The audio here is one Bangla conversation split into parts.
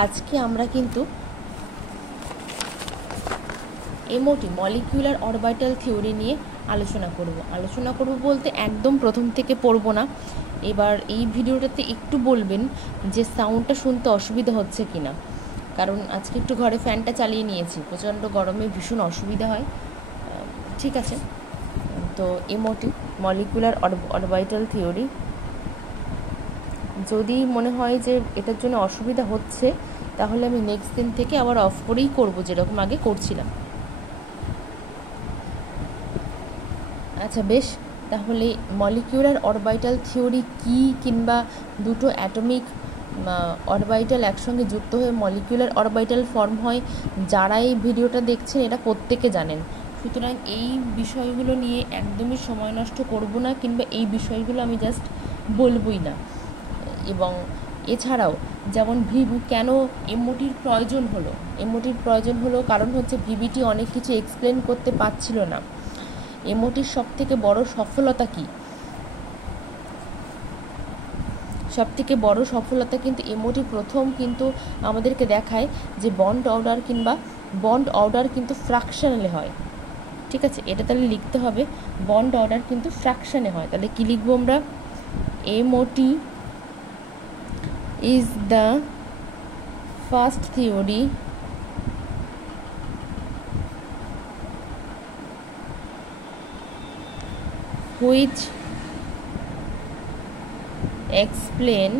আজকে আমরা কিন্তু এমওটি মলিকিউলার অরবিটাল থিওরি নিয়ে আলোচনা করব বলতে একদম প্রথম থেকে পড়ব না। এবার এই ভিডিওটাতে একটু বলবেন যে সাউন্ডটা শুনতে অসুবিধা হচ্ছে কিনা, কারণ আজকে একটু ঘরে ফ্যানটা চালিয়ে নিয়েছি, প্রচণ্ড গরমে ভীষণ অসুবিধা হয়। ঠিক আছে, তো এমওটি মলিকিউলার অরবিটাল থিওরি, যদি মনে হয় যে এটার জন্য অসুবিধা হচ্ছে তাহলে আমি নেক্সট দিন থেকে আবার অফ করেই করব, যেরকম আগে করছিলাম। আচ্ছা বেশ, তাহলে মলিকিউলার অরবিটাল থিওরি কি, কিংবা দুটো অ্যাটমিক অরবিটাল একসঙ্গে যুক্ত হয়ে মলিকিউলার অরবিটাল ফর্ম হয়, যারা এই ভিডিওটা দেখছেন এরা প্রত্যেকে জানেন। সুতরাং এই বিষয়গুলো নিয়ে একদমই সময় নষ্ট করব না, কিংবা এই বিষয়গুলো আমি জাস্ট বলবই না। এবং এছাড়াও যেমন কেন এমওটির প্রয়োজন হলো কারণ হচ্ছে ভিবিটি অনেক কিছু এক্সপ্লেন করতে পারছিল না। এমওটির সবথেকে বড় সফলতা কিন্তু এমওটি প্রথম কিন্তু আমাদেরকে দেখায় যে বন্ড অর্ডার কিন্তু ফ্র্যাকশনালে হয়। ঠিক আছে, এটা তাহলে লিখতে হবে, বন্ড অর্ডার কিন্তু ফ্র্যাকশনে হয়। তাহলে কি লিখবো আমরা? MOT is the first theory which explain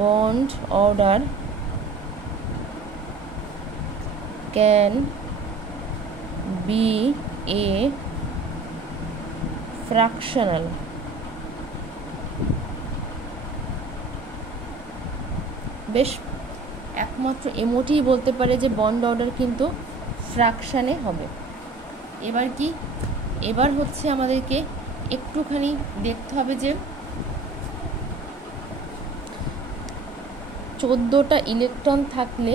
bond order can be a fractional. বেশ, একমাত্র এমওটিই বলতে পারে যে বন্ড অর্ডার কিন্তু ফ্র্যাকশানে হবে। এবার হচ্ছে আমাদেরকে একটুখানি দেখতে হবে যে 14টা ইলেকট্রন থাকলে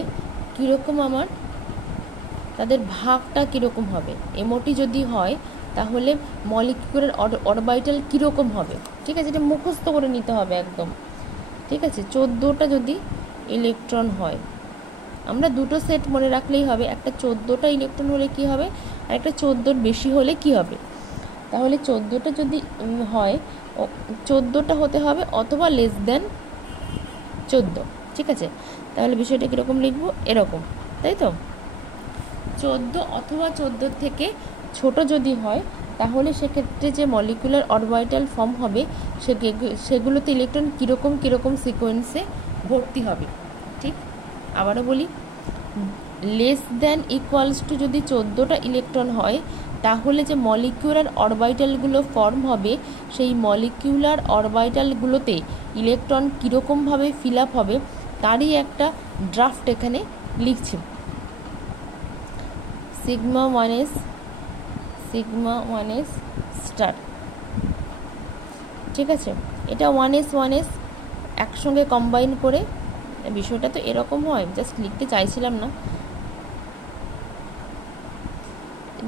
কীরকম তাদের ভাগটা কীরকম হবে। এমওটি যদি হয় তাহলে মলিকিউলার অরবিটাল কীরকম হবে। ঠিক আছে, এটা মুখস্থ করে নিতে হবে একদম। ঠিক আছে, 14টা যদি ইলেকট্রন হয়, আমরা দুটো সেট মনে রাখলেই হবে, একটা 14টা ইলেকট্রন হলে কি হবে, আর একটা 14র বেশি হলে কি হবে। তাহলে 14টা যদি হয়, 14টা হতে হবে অথবা লেস দেন 14। ঠিক আছে, তাহলে বিষয়টা কীরকম লিখবো, এরকম, তাই তো। 14 অথবা 14 থেকে ছোট যদি হয় তাহলে সেক্ষেত্রে যে মলিকিউলার অরবিটাল ফর্ম হবে সেগুলোতে ইলেকট্রন কীরকম সিকোয়েন্সে ভর্তি হবে। ঠিক, আবারও বলি, লেস দেন ইকুয়ালস টু যদি 14টা ইলেকট্রন হয় তাহলে যে মলিকিউলার অরবিটালগুলো ফর্ম হবে সেই মলিকিউলার অরবিটালগুলোতে ইলেকট্রন কীরকমভাবে ফিল আপ হবে তারই একটা ড্রাফট এখানে লিখছি। Sigma 1s star. ঠিক আছে, এটা 1s একসঙ্গে কম্বাইন করে, বিষয়টা তো এরকম হয়, জাস্ট লিখতে চাইছিলাম না।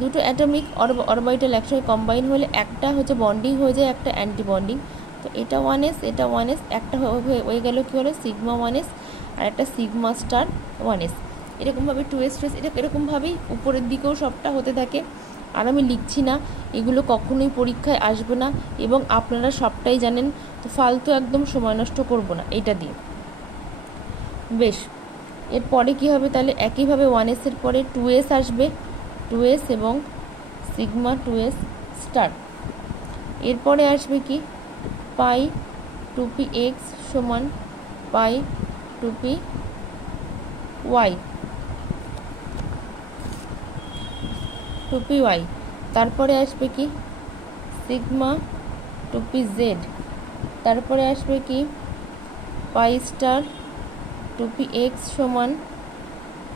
দুটো অ্যাটমিক অরবিটাল একসঙ্গে কম্বাইন হলে একটা হচ্ছে বন্ডিং হয়ে যায়, একটা অ্যান্টি বন্ডিং। তো এটা 1s একটা হয়ে গেল কী হলো, সিগমা 1s, আর একটা সিগমা স্টার 1s। এরকমভাবে 2s এটা এরকমভাবেই উপরের দিকেও সবটা হতে থাকে। আর আমি লিখছি না, এগুলো কখনোই পরীক্ষায় আসবে না এবং আপনারা সবটাই জানেন, তো ফালতু একদম সময় নষ্ট করব না এটা দিয়ে। বেশ, এরপরে কী হবে তাহলে, একইভাবে 1s এর পরে 2s আসবে, 2s এবং সিগমা 2s স্টার। এরপরে আসবে কি, পাই 2px সমান পাই 2py। তারপরে আসবে কি, সিগমা 2pz। তারপরে আসবে কি, পাই স্টার 2px সমান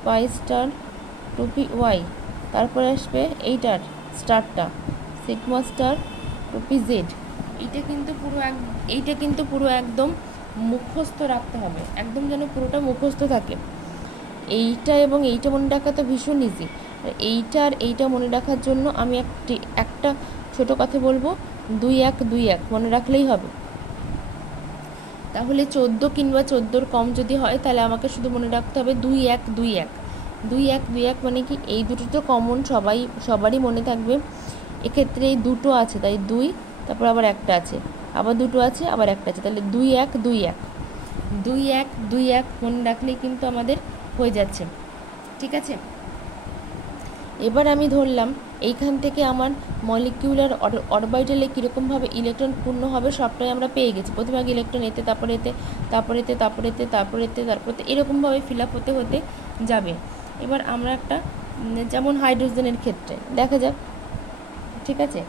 পাই স্টার 2py। তারপরে আসবে এইটার স্টারটা, সিগমা স্টার 2pz। এইটা কিন্তু পুরো একদম মুখস্থ রাখতে হবে, একদম যেন পুরোটা মুখস্থ থাকে। এইটা এবং এইটা মনে রাখা তো ভীষণ ইজি। এইটা আর এইটা মনে রাখার জন্য আমি একটা ছোট কথা বলবো, 2 1 2 1 মনে রাখলেই হবে। তাহলে 14 কিংবা 14-র কম যদি হয় তাহলে আমাকে শুধু মনে রাখতে হবে 2 1 2 1 2 1 2 1 মানে কি এই দুটো তো কমন, সবারই মনে থাকবে। এক্ষেত্রে এই দুটো আছে তাই 2, তারপর আবার একটা আছে, আবার দুটো আছে, আবার একটা আছে, তাহলে 2 1 2 1 2 1 2 1 মনে রাখলেই কিন্তু আমাদের হয়ে যাচ্ছে। ঠিক আছে, এবার আমি ধরলাম এইখান থেকে আমার মলিকিউলার অরবিটালে কীরকমভাবে ইলেকট্রন পূর্ণ হবে সবটাই আমরা পেয়ে গেছি। প্রথমে আগে ইলেকট্রন এতে, তারপর এতে, তারপর এতে, তারপর এতে, তারপর এতে, তারপর এতে, এরকমভাবে ফিল আপ হতে হতে যাবে। এবার আমরা একটা যেমন হাইড্রোজেনের ক্ষেত্রে দেখা যাক। ঠিক আছে,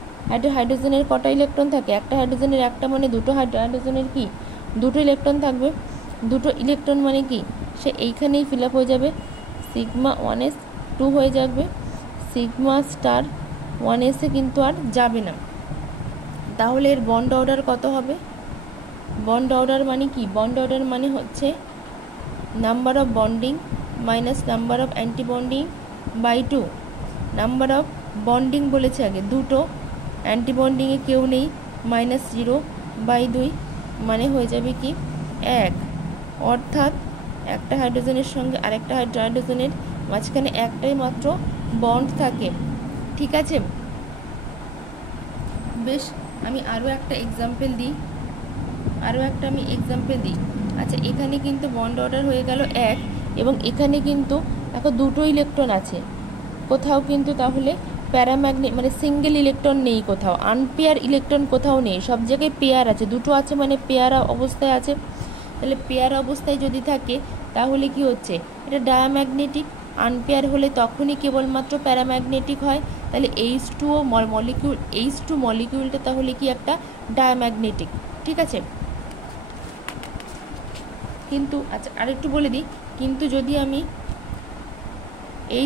হাইড্রোজেনের কটা ইলেকট্রন থাকে? একটা হাইড্রোজেনের একটা মানে দুটো হাইড্রোজেনের কি দুটো ইলেকট্রন থাকবে। দুটো ইলেকট্রন মানে কি সে এইখানেই ফিল আপ হয়ে যাবে, সিগমা 1s 2 হয়ে যাবে, সিগমা স্টার 1s কিন্তু আর যাবে না। তাহলে এর বন্ড অর্ডার কত হবে? বন্ড অর্ডার মানে কি? বন্ড অর্ডার মানে হচ্ছে number of bonding minus number of anti bonding by 2। Number of bonding বলেছে আগে দুটো, অ্যান্টি বন্ডিংয়ে কেউ নেই, -0 বাই 2 মানে হয়ে যাবে কি 1। অর্থাৎ একটা হাইড্রোজেনের সঙ্গে আরেকটা হাইড্রোজেনের মাঝখানে একটাই মাত্র বন্ড থাকে। ঠিক আছে, বেশ, আমি আরও একটা এক্সাম্পল দিই। আচ্ছা, এখানে কিন্তু বন্ড অর্ডার হয়ে গেল 1 এবং এখানে কিন্তু দেখো দুটো ইলেকট্রন আছে, কোথাও কিন্তু তাহলে প্যারাম্যাগনেট মানে সিঙ্গেল ইলেকট্রন নেই, কোথাও আনপেয়ার ইলেকট্রন কোথাও নেই, সব জায়গায় পেয়ার আছে। দুটো আছে মানে পেয়ার অবস্থায় আছে। তাহলে পেয়ার অবস্থায় যদি থাকে তাহলে কি হচ্ছে? এটা ডায়াম্যাগনেটিক। আনপেয়ার হলে তখনই কেবলমাত্র প্যারাম্যাগনেটিক হয়। তাহলে H2 মলিকিউলটা তাহলে কি একটা ডায়াম্যাগনেটিক। ঠিক আছে, কিন্তু আচ্ছা আরেকটু বলে দিই, কিন্তু যদি আমি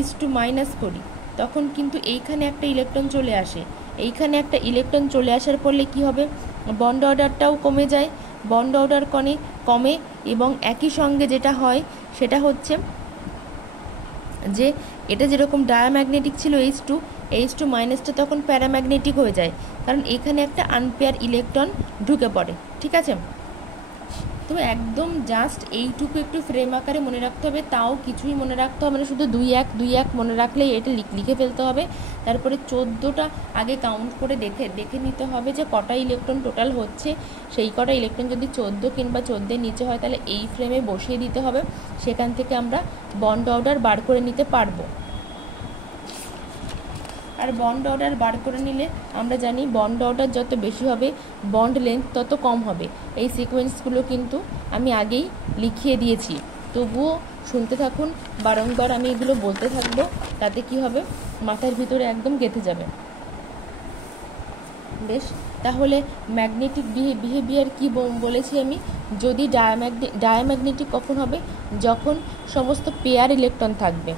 H2 মাইনাস করি তখন কিন্তু এইখানে একটা ইলেকট্রন চলে আসে। এইখানে একটা ইলেকট্রন চলে আসার ফলে কি হবে? বন্ড অর্ডারটাও কমে যায়, বন্ড অর্ডার কমে এবং একই সঙ্গে যেটা হয় সেটা হচ্ছে যে এটা যেরকম ডায়াম্যাগনেটিক ছিল H2 মাইনাসটা তখন প্যারাম্যাগনেটিক হয়ে যায়, কারণ এখানে একটা আনপেয়ার ইলেকট্রন ঢুকে পড়ে। ঠিক আছে, তো একদম জাস্ট এইটুকু একটু ফ্রেম আকারে মনে রাখতে হবে, তাও কিছুই মনে রাখতে হবে না, শুধু 2 1 2 1 মনে রাখলেই এটা লিখে ফেলতে হবে। তারপরে 14টা আগে কাউন্ট করে দেখে নিতে হবে যে কটা ইলেকট্রন টোটাল হচ্ছে। সেই কটা ইলেকট্রন যদি 14 কিংবা 14-এর নিচে হয় তাহলে এই ফ্রেমে বসিয়ে দিতে হবে, সেখান থেকে আমরা বন্ড অর্ডার বার করে নিতে পারবো। আর বন্ড অর্ডার বার করে নিলে আমরা জানি বন্ড অর্ডার যত বেশি হবে বন্ড লেন্থ তত কম হবে। এই সিকোয়েন্সগুলো কিন্তু আমি আগেই লিখিয়ে দিয়েছি, তবুও শুনতে থাকুন, বারংবার আমি এগুলো বলতে থাকবো, তাতে কি হবে মাথার ভিতরে একদম গেঁথে যাবে। বেশ, তাহলে ম্যাগনেটিক বিহেভিয়ার কি বলেছি আমি? যদি ডায়াম্যাগনেটিক কখন হবে? যখন সমস্ত পেয়ার ইলেকট্রন থাকবে।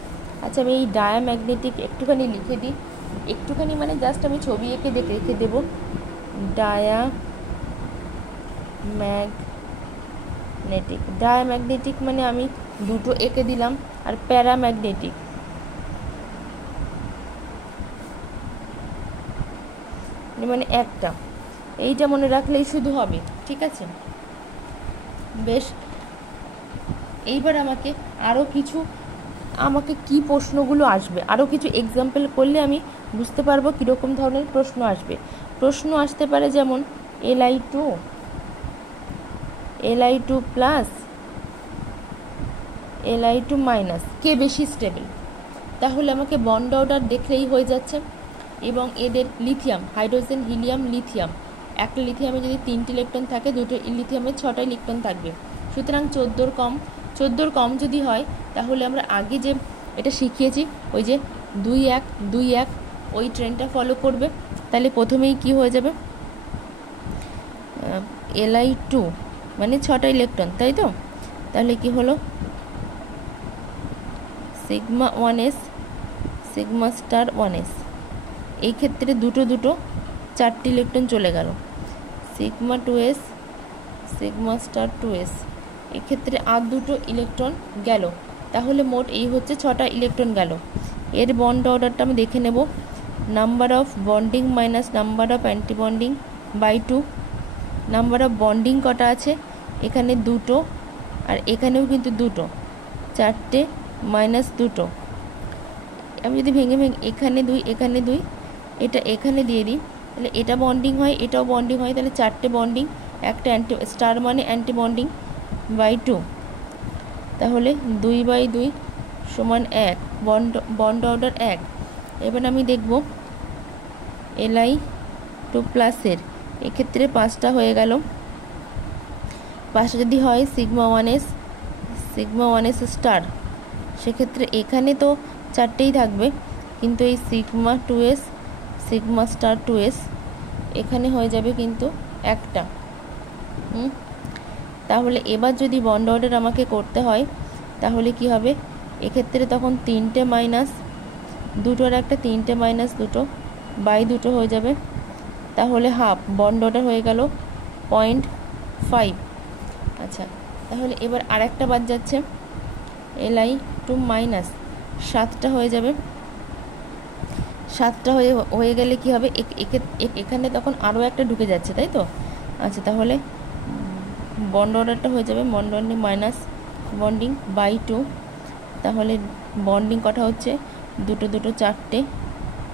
আচ্ছা, আমি এই ডায়াম্যাগনেটিক একটুখানি লিখে দিই, একটুখানি মানে জাস্ট আমি ছবি এঁকে রেখে দেবো। ডায়াম্যাগনেটিক মানে আমি দুটো এঁকে দিলাম, আর প্যারাম্যাগনেটিক মানে একটা। এইটা মনে রাখলেই শুধু হবে। ঠিক আছে, বেশ, এইবার আমাকে কি প্রশ্নগুলো আসবে, আরও কিছু এক্সাম্পল করলে আমি বুঝতে পারবো কীরকম ধরনের প্রশ্ন আসবে। প্রশ্ন আসতে পারে যেমন Li2 প্লাস Li2 মাইনাস কে বেশি স্টেবল? তাহলে আমাকে বন্ড অর্ডার দেখলেই হয়ে যাচ্ছে। এবং এদের লিথিয়াম, হাইড্রোজেন, হিলিয়াম, লিথিয়াম, একটা লিথিয়ামে যদি 3টি ইলেকট্রন থাকে, দুটো লিথিয়ামে 6টা ইলেকট্রন থাকবে। সুতরাং 14 কম যদি হয় তাহলে আমরা আগে যে এটা শিখিয়েছি ওই যে 2 1 2 1 ওই ট্রেনটা ফলো করবে। তাহলে প্রথমেই কি হয়ে যাবে? Li2 মানে 6টা ইলেকট্রন, তাই তো? তাহলে কি হলো? Sigma 1s sigma star 1s, এই ক্ষেত্রে দুটো 4টি ইলেকট্রন চলে গেল। Sigma 2s sigma star 2s, এক্ষেত্রে আর দুটো ইলেকট্রন গেল। তাহলে মোট এই হচ্ছে 6টা ইলেকট্রন গেল। এর বন্ড অর্ডারটা আমি দেখে নেব। Number of bonding minus number of anti bonding by 2। Number of bonding কটা আছে? এখানে দুটো, আর এখানেও কিন্তু দুটো, 4টে মাইনাস দুটো। আমি যদি ভেঙে ভেঙে এখানে 2 এখানে 2 এটা এখানে দিয়ে দিই, তাহলে এটা বন্ডিং হয়, এটাও বন্ডিং হয়, তাহলে 4টে বন্ডিং, একটা অ্যান্টি স্টার মানে অ্যান্টি বন্ডিং বাই 2, তাহলে 2/2 সমান 1, বন্ড অর্ডার 1। এবার আমি দেখব Li2+এর এক্ষেত্রে 5টা হয়ে গেল, 5টা যদি হয় সিগমা 1s স্টার, সেক্ষেত্রে এখানে তো 4টেই থাকবে, কিন্তু এই সিগমা স্টার 2s এখানে হয়ে যাবে কিন্তু একটা। তাহলে এবার যদি বন্ড অর্ডার আমাকে করতে হয় তাহলে কি হবে, এক্ষেত্রে তখন 3টে মাইনাস দুটোর একটা 3টে মাইনাস দুটো বাই দুটো হয়ে যাবে, তাহলে হাফ, বন্ড অর্ডার হয়ে গেল 0.5। আচ্ছা, তাহলে এবার আরেকটা বাদ যাচ্ছে, Li2 7টা হয়ে যাবে, 7টা হয়ে গেলে কি হবে, এখানে তখন আরও একটা ঢুকে যাচ্ছে, তাই তো? আচ্ছা, তাহলে বন্ড অর্ডারটা হয়ে যাবে বন্ডিং মাইনাস বন্ডিং বাই 2, তাহলে বন্ডিং কটা হচ্ছে, দুটো 4টে,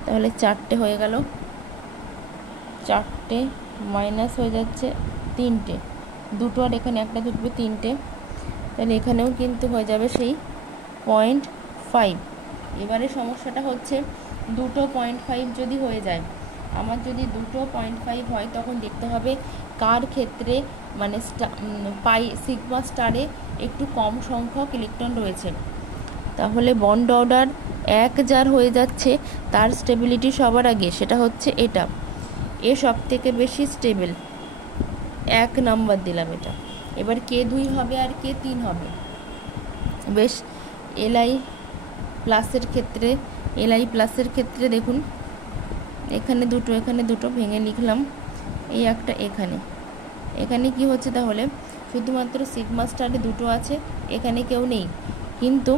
তাহলে 4টে হয়ে গেল, 4টে মাইনাস হয়ে যাচ্ছে 3টে, দুটো আর এখানে একটা ঢুকবে 3টে, তাহলে এখানেও কিন্তু হয়ে যাবে সেই 0.5। এবারে সমস্যাটা হচ্ছে দুটো 0.5 যদি হয়ে যায়, আমার যদি দুটো 0.5 হয় তখন দেখতে হবে কার ক্ষেত্রে মানে সিগমা স্টারে একটু কম সংখ্যক ইলেকট্রন রয়েছে। তাহলে বন্ড অর্ডার 1 যার হয়ে যাচ্ছে তার স্টেবিলিটি সবার আগে, সেটা হচ্ছে এটা, এ সব থেকে বেশি স্টেবল, 1 নাম্বার দিলাম এটা। এবার K2 হবে আর K3 হবে। বেশ, Li+এর ক্ষেত্রে দেখুন, এখানে দুটো ভেঙে লিখলাম, এই একটা এখানে কি হচ্ছে, তাহলে শুধুমাত্র সিগমা স্টারে দুটো আছে, এখানে কেউ নেই, কিন্তু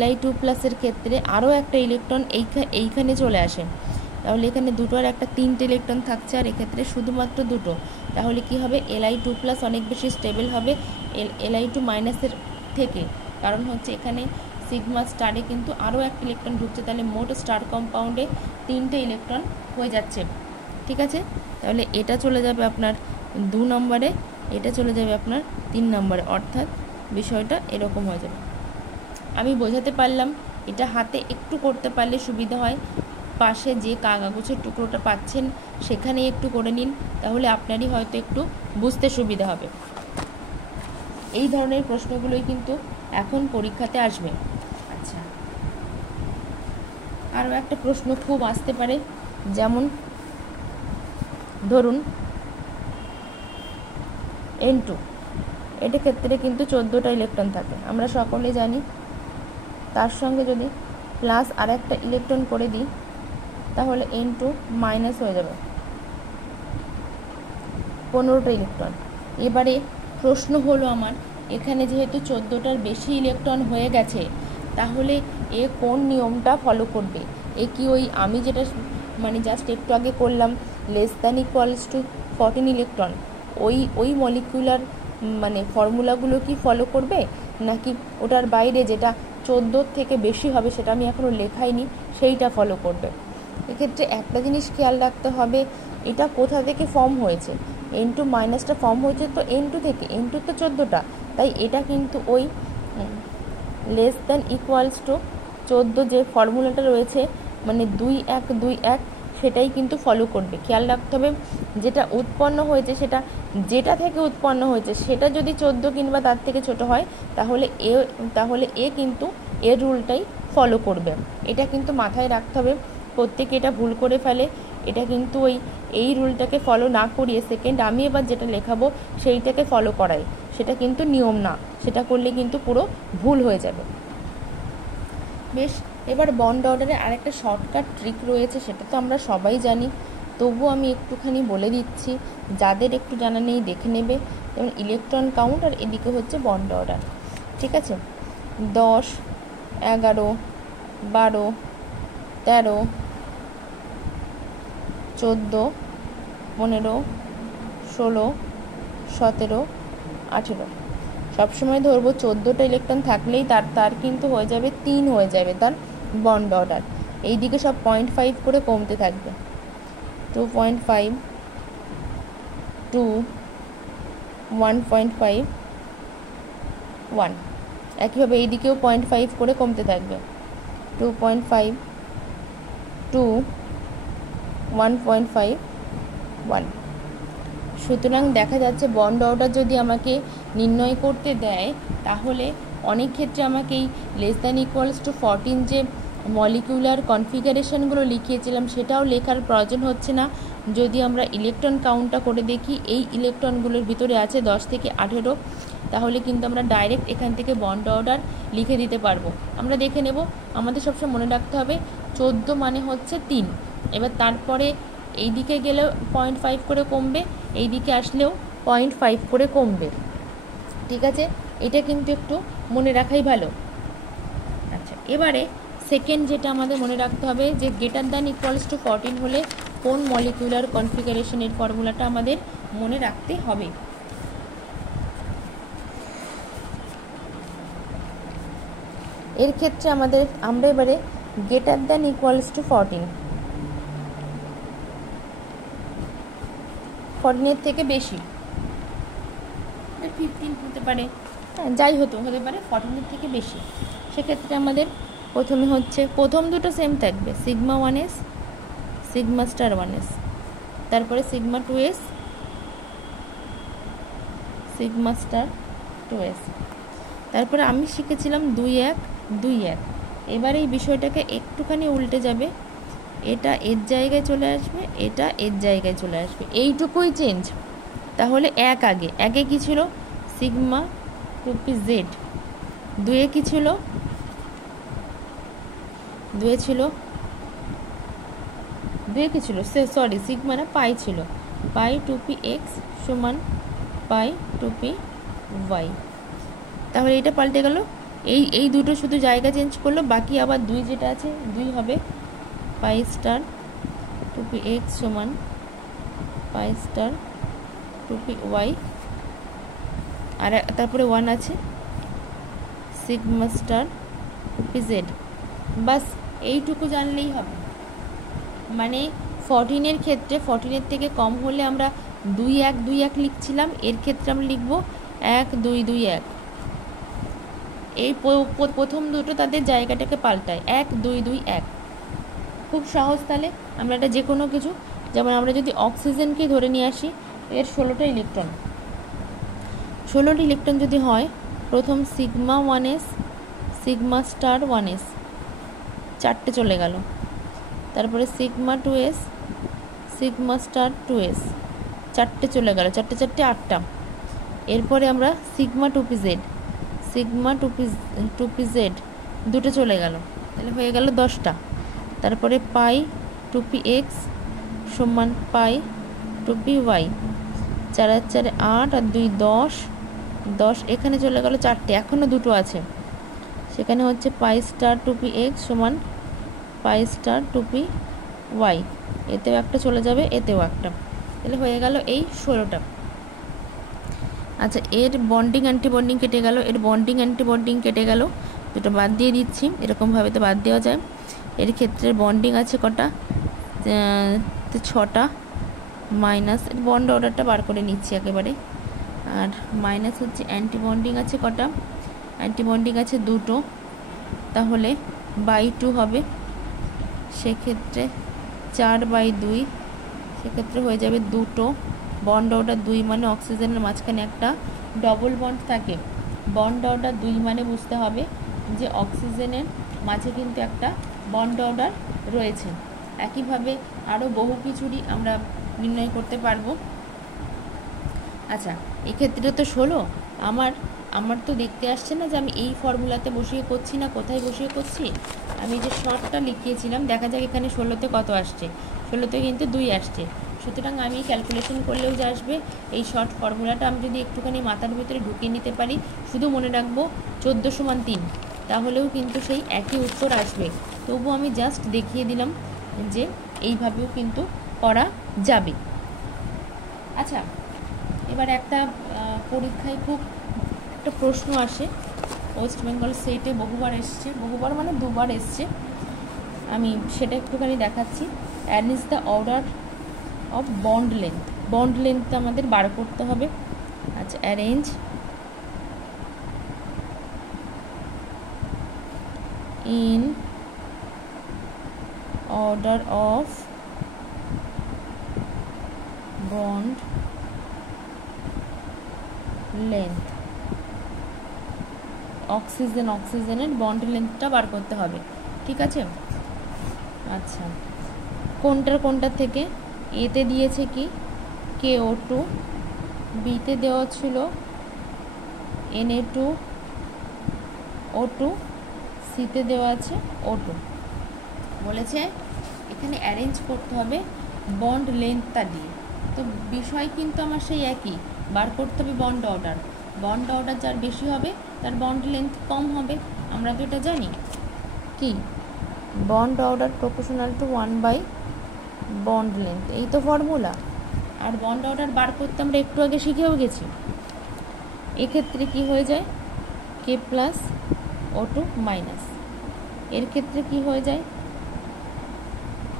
Li2+এর ক্ষেত্রে আরও একটা ইলেকট্রন এইখানে চলে আসে, তাহলে এখানে দুটো আর একটা 3টে ইলেকট্রন থাকছে, আর এক্ষেত্রে শুধুমাত্র দুটো, তাহলে কি হবে, Li2+ অনেক বেশি স্টেবল হবে Li2- থেকে, কারণ হচ্ছে এখানে সিগমা স্টারে কিন্তু আরও একটা ইলেকট্রন ঢুকছে, তাহলে মোট স্টার কম্পাউন্ডে 3টে ইলেকট্রন হয়ে যাচ্ছে। ঠিক আছে, তাহলে এটা চলে যাবে আপনার 2 নম্বরে, এটা চলে যাবে আপনার 3 নম্বরে, অর্থাৎ বিষয়টা এরকম হয়ে যাবে। আমি বোঝাতে পারলাম, এটা হাতে একটু করতে পারলে সুবিধা হয়, পাশে যে কাগজের টুকরোটা পাচ্ছেন সেখানে একটু করে নিন, তাহলে আপনারই হয়তো একটু বুঝতে সুবিধা হবে। এই ধরনের প্রশ্নগুলোই কিন্তু এখন পরীক্ষাতে আসবে। আচ্ছা, আরও একটা প্রশ্ন খুব আসতে পারে, যেমন ধরুন N2, এটার ক্ষেত্রে কিন্তু 14টা ইলেকট্রন থাকে, আমরা সকলে জানি। তার সঙ্গে যদি প্লাস আর একটা ইলেকট্রন করে দিই, তাহলে N2 মাইনাস হয়ে যাবে, 15টা ইলেকট্রন। এবারে প্রশ্ন হলো আমার, এখানে যেহেতু 14টার বেশি ইলেকট্রন হয়ে গেছে, তাহলে এ কোন নিয়মটা ফলো করবে? এ কি ওই আমি যেটা মানে জাস্ট একটু আগে করলাম << 14 ইলেকট্রন, ওই মলিকুলার মানে ফর্মুলাগুলো কি ফলো করবে, নাকি ওটার বাইরে যেটা 14 থেকে বেশি হবে, সেটা আমি এখনও লেখাইনি, সেইটা ফলো করবে? এক্ষেত্রে একটা জিনিস খেয়াল রাখতে হবে, এটা কোথা থেকে ফর্ম হয়েছে। N2- ফর্ম হয়েছে তো N2 থেকে, N2 তো 14টা, তাই এটা কিন্তু ওই << 14 যে ফর্মুলাটা রয়েছে, মানে 2-1-2-1, সেটাই কিন্তু ফলো করবে। খেয়াল রাখতে হবে যেটা উৎপন্ন হয়েছে, যেটা থেকে উৎপন্ন হয়েছে সেটা যদি 14 কিংবা তার থেকে ছোট হয়, তাহলে এ কিন্তু এর রুলটাই ফলো করবে। এটা কিন্তু মাথায় রাখতে হবে, প্রত্যেকে এটা ভুল করে ফেলে, এটা কিন্তু এই রুলটাকে ফলো না করিয়ে সেকেন্ড আমি এবার যেটা লেখাবো সেইটাকে ফলো করাই, সেটা কিন্তু নিয়ম না, সেটা করলে কিন্তু পুরো ভুল হয়ে যাবে। বেশ, এবার বন্ড অর্ডারে আরেকটা শর্টকাট ট্রিক রয়েছে, সেটা তো আমরা সবাই জানি, তবুও আমি একটুখানি বলে দিচ্ছি, যাদের একটু জানা নেই দেখে নেবে। যেমন ইলেকট্রন কাউন্ট, আর এদিকে হচ্ছে বন্ড অর্ডার। ঠিক আছে, 10, 11, 12, 13, 14, 15, 16, 17, 18। সবসময় ধরবো 14টা ইলেকট্রন থাকলেই তার কিন্তু হয়ে যাবে 3 হয়ে যাবে তার বন্ড অর্ডার। এইদিকে সব 0.5 করে কমতে থাকবে, 2.5, 2, 1.5, 1। একইভাবে এইদিকেও 0.5 করে কমতে থাকবে, 2.5, 2, 1.5, 1। সুতরাং দেখা যাচ্ছে বন্ড অর্ডার যদি আমাকে নির্ণয় করতে দেয় তাহলে অনেক ক্ষেত্রে আমাকে এই লেস দ্যান ইকুয়ালস টু 14 যে মলিকিউলার কনফিগারেশনগুলো লিখিয়েছিলাম সেটাও লেখার প্রয়োজন হচ্ছে না। যদি আমরা ইলেকট্রন কাউন্টটা করে দেখি, এই ইলেকট্রনগুলোর ভিতরে আছে 10 থেকে 18, তাহলে কিন্তু আমরা ডাইরেক্ট এখান থেকে বন্ড অর্ডার লিখে দিতে পারবো। আমরা দেখে নেব, আমাদের সবসময় মনে রাখতে হবে 14 মানে হচ্ছে 3। এবার তারপরে এই দিকে গেলেও 0.5 করে কমবে, এই দিকে আসলেও 0.5 করে কমবে, ঠিক আছে? এটা কিন্তু একটু মনে রাখাই ভালো। আচ্ছা, এবারে সেকেন্ড যেটা আমাদের মনে রাখতে হবে যে গ্রেটার দ্যান ইকুয়ালস টু 14 হলে কোন মলিকিউলার কনফিগারেশনের ফর্মুলাটা আমাদের মনে রাখতে হবে। এর ক্ষেত্রে আমরা এবারে গ্রেটার দ্যান ইকুয়ালস টু 14 থেকে বেশি, 15 হতে পারে, হ্যাঁ যাই হতে পারে, 14 থেকে বেশি। সেক্ষেত্রে আমাদের প্রথমে হচ্ছে প্রথম দুটো সেম থাকবে, sigma 1s, sigma star 1s, তারপরে sigma 2s, sigma star 2s। তারপরে আমি শিখেছিলাম 2-1, 2-1। এবার এই বিষয়টাকে একটুখানি উল্টে যাবে, এটা এর জায়গায় চলে আসবে, এটা এর জায়গায় চলে আসবে, এইটুকুই চেঞ্জ। তাহলে আগে কি ছিল, সিগমা 2pz, 2 কি ছিল, 2 কি ছিল সরি সিগমা না, পাই ছিল, পাই 2px সমান পাই 2py। তাহলে এটা পাল্টে গেল, এই দুটো শুধু জায়গা চেঞ্জ করলো, বাকি আবার 2 যেটা আছে 2 হবে পাই স্টার 2px সমান পাই স্টার 2py, আর তারপরে 1 আছে সিগমা স্টার 2pz। বাস এইটুকু জানলেই হবে। মানে 14-এর ক্ষেত্রে 14-এর থেকে কম হলে আমরা 2-1-2-1 লিখছিলাম, এর ক্ষেত্রে আমরা লিখব 1-2-2-1। এই প্রথম দুটো তাদের জায়গাটাকে পাল্টায়, 1-2-2-1। খুব সহজ। তাহলে আমরা এটা যে কোনো কিছু, যেমন আমরা যদি অক্সিজেনকে ধরে নিয়ে আসি, এর 16টা ইলেকট্রন, 16টি ইলেকট্রন যদি হয়, প্রথম sigma 1s, sigma star 1s, 4টে চলে গেল। তারপরে sigma 2s, sigma star 2s, 4টে চলে গেল, 4টে 8টা। এরপরে আমরা সিগমা 2pz, সিগমা 2pz 2টে চলে গেল, তাহলে হয়ে গেল 10টা। তারপরে পাই 2px সমান পাই 2py, 4 আর 4 8 আর 2 10, 10 এখানে চলে গেল 4টে, এখনও দুটো আছে, সেখানে হচ্ছে পাই স্টার 2px সমান পাই স্টার 2py, এতেও একটা চলে যাবে, এতেও একটা, তাহলে হয়ে গেল এই 16টা। আচ্ছা, এর বন্ডিং অ্যান্টিবন্ডিং কেটে গেল, এর বন্ডিং অ্যান্টিবন্ডিং কেটে গেল, দুটো বাদ দিয়ে দিচ্ছি, এরকমভাবে তো বাদ দেওয়া যায়। এর ক্ষেত্রে বন্ডিং আছে কটা, 6টা, মাইনাস এর বন্ড অর্ডারটা বার করে নিচ্ছি একেবারে, আর মাইনাস হচ্ছে অ্যান্টিবন্ডিং আছে কটা, অ্যান্টিবন্ডিং আছে 2টো, তাহলে বাই 2 হবে, সেক্ষেত্রে 4/2, সেক্ষেত্রে হয়ে যাবে 2টো। বন্ড অর্ডার 2 মানে অক্সিজেনের মাঝখানে একটা ডবল বন্ড থাকে, বন্ড অর্ডার 2 মানে বুঝতে হবে যে অক্সিজেনের মাঝে কিন্তু একটা বন্ড অর্ডার রয়েছে। একইভাবে আরও বহু কিছুরই আমরা নির্ণয় করতে পারবো। আচ্ছা, এক্ষেত্রে তো 16, আমার তো দেখতে আসছে না যে আমি এই ফর্মুলাতে বসিয়ে করছি না কোথায় বসিয়ে করছি। আমি যে শর্টটা লিখিয়েছিলাম, দেখা যাক এখানে 16তে কত আসছে, 16তে কিন্তু 2 আসছে। সুতরাং আমি ক্যালকুলেশন করলেও যে আসবে, এই শর্ট ফর্মুলাটা আমি যদি একটুখানি মাথার ভিতরে ঢুকিয়ে নিতে পারি, শুধু মনে রাখবো 14 সমান 3, তাহলেও কিন্তু সেই একই উত্তর আসবে। তবু আমি জাস্ট দেখিয়ে দিলাম যে এইভাবেও কিন্তু করা যাবে। আচ্ছা, এবার একটা পরীক্ষায় খুব একটা প্রশ্ন আসে, ওয়েস্ট বেঙ্গল সেটে বহুবার এসছে, বহুবার মানে দুবার এসছে, আমি সেটা একটুখানি দেখাচ্ছি। Arrange the order of bond length, bond লেন্থটা আমাদের বার করতে হবে। আচ্ছা, arrange in order of bond length, অক্সিজেনের বন্ড লেন্থটা বার করতে হবে, ঠিক আছে। আচ্ছা, কোনটার থেকে? এতে দিয়েছে কি KO2, বিতে দেওয়া ছিল Na2O2, সিতে দেওয়া আছে O2। বলেছে এখানে অ্যারেঞ্জ করতে হবে বন্ড লেন্থটা দিয়ে। তো বিষয় কিন্তু আমার সেই একই, বার করতে হবে বন্ড অর্ডার। বন্ড অর্ডার যার বেশি হবে তার বন্ড লেন্থ কম হবে, আমরা তো এটা জানি। কি? Bond order proportional to 1/, bond length, এই তো ফর্মুলা। আর বন্ড অর্ডার বার করতে আমরা একটু আগে শিখেও গেছি। এক্ষেত্রে কি হয়ে যায়? K+O2-, এর ক্ষেত্রে কি হয়ে যায়?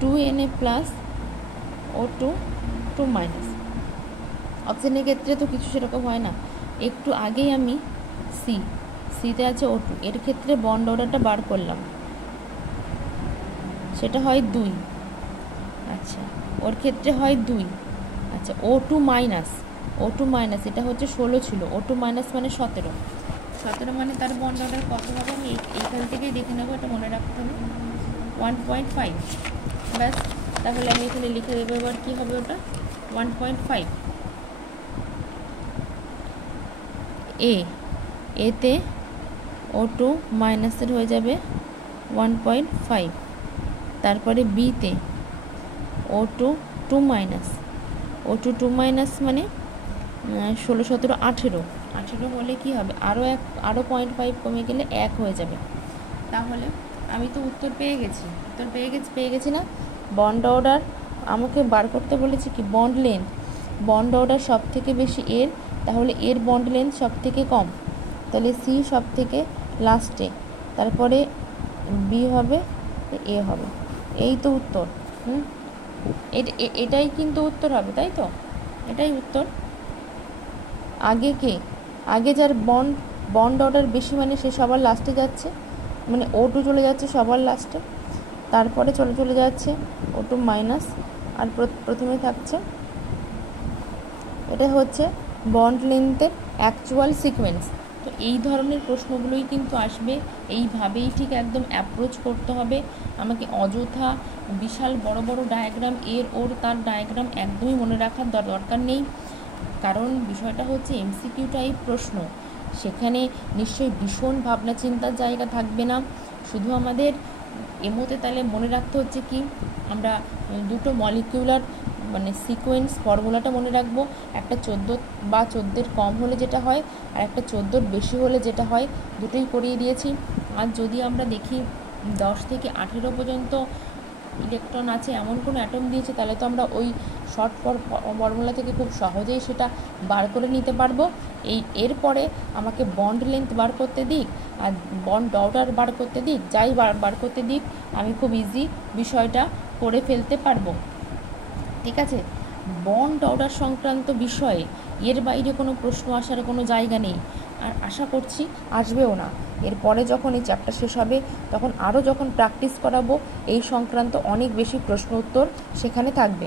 2Na+O2-, অক্সিজেনের ক্ষেত্রে তো কিছু সেরকম হয় না। একটু আগেই আমি সিতে আছে O2, এর ক্ষেত্রে বন্ড অর্ডারটা বার করলাম, সেটা হয় 2। আচ্ছা, ওর ক্ষেত্রে হয় 2। আচ্ছা, O2-, এটা হচ্ছে 16 ছিল, O2- মানে 17, মানে তার বন্ড অর্ডার কত হবে? আমি এইখান থেকেই দেখে নেবো, এটা মনে রাখতে হবে, 1.5। ব্যাস, তাহলে আমি এখানে লিখে দেবো। এবার কী হবে ওটা? 1.5। এতে O2- হয়ে যাবে 1.5, তারপরে বিতে O2-, মানে 16, 17, 18 হলে কি হবে? আরও 0.5 কমে গেলে 1 হয়ে যাবে। তাহলে আমি তো উত্তর পেয়ে গেছি না? বন্ড অর্ডার আমাকে বার করতে বলেছে কি? বন্ড লেন্থ, বন্ড অর্ডার সব থেকে বেশি এর, তাহলে এর বন্ড লেন্থ সব থেকে কম, তাহলে সি সব থেকে লাস্টে, তারপরে বি হবে, এ হবে। এই তো উত্তর। এটাই কিন্তু উত্তর হবে, তাই তো? এটাই উত্তর। আগে কে? আগে যার বন্ড অর্ডার বেশি, মানে সে সবার লাস্টে যাচ্ছে, মানে O2 চলে যাচ্ছে সবার লাস্টে, তারপরে চলে যাচ্ছে O2-, আর প্রথমে থাকছে। এটা হচ্ছে বন্ড লেন্থের অ্যাকচুয়াল সিকোয়েন্স। তো এই ধরনের প্রশ্নগুলোই কিন্তু আসবে, এইভাবেই ঠিক একদম অ্যাপ্রোচ করতে হবে। আমাকে অযথা বিশাল বড় বড় ডায়াগ্রাম, ওর তার ডায়াগ্রাম একদমই মনে রাখার দরকার নেই, কারণ বিষয়টা হচ্ছে MCQ টাইপ প্রশ্ন, সেখানে নিশ্চয়ই ভীষণ ভাবনা চিন্তার জায়গা থাকবে না। শুধু আমাদের এমোতে তাহলে মনে রাখতে হচ্ছে কি, আমরা দুটো মলিকিউলার মানে সিকোয়েন্স ফর্মুলাটা মনে রাখবো, একটা 14 বা 14-এর কম হলে যেটা হয়, আর একটা 14-এর বেশি হলে যেটা হয়, দুটোই করিয়ে দিয়েছি। আর যদি আমরা দেখি 10 থেকে 18 পর্যন্ত ইলেকট্রন আছে এমন কোনো অ্যাটম দিয়েছে, তাহলে তো আমরা ওই শর্ট ফর্মুলা থেকে খুব সহজেই সেটা বার করে নিতে পারবো। এরপরে আমাকে বন্ড লেন্থ বার করতে দিক আর বন্ড অর্ডার বার করতে দিক, যাই বার করতে দিক, আমি খুব ইজি বিষয়টা করে ফেলতে পারবো, ঠিক আছে। বন্ড অর্ডার সংক্রান্ত বিষয়ে এর বাইরে কোনো প্রশ্ন আসার কোনো জায়গা নেই, আর আশা করছি আসবেও না। এরপরে যখন এই চ্যাপ্টার শেষ হবে, তখন আরও যখন প্র্যাকটিস করাবো, এই সংক্রান্ত অনেক বেশি প্রশ্ন উত্তর সেখানে থাকবে।